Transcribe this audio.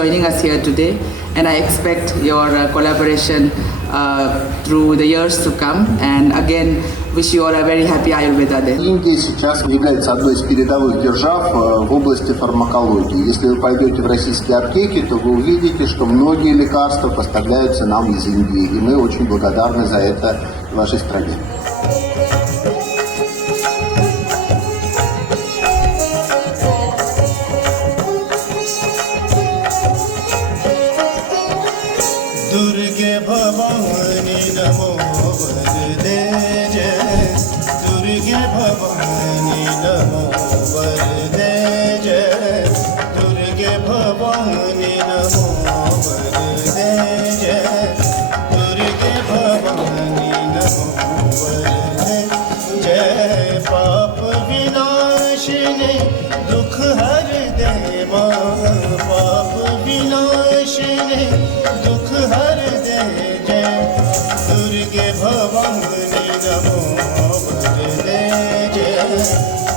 joining us here today, and I expect your collaboration through the years to come. And again, wish you all a very happy Ayurveda Day. Индия сейчас является одной из передовых держав в области фармакологии. Если вы пойдете в российские аптеки, то вы увидите, что многие лекарства поставляются нам из Индии, и мы очень благодарны за это вашей стране. दुर्गे भवानी नमो वरदे जय दुर्गे भवानी नमो वरदे जय दुर्गे भवानी नमो वरदे जय दुर्गे भवानी नमो वरदे जय पाप विनाशिनी दुख हर दे मां पाप विनाशिनी दुख हर दे जय दुर्गे भवानी नमो वरदे जय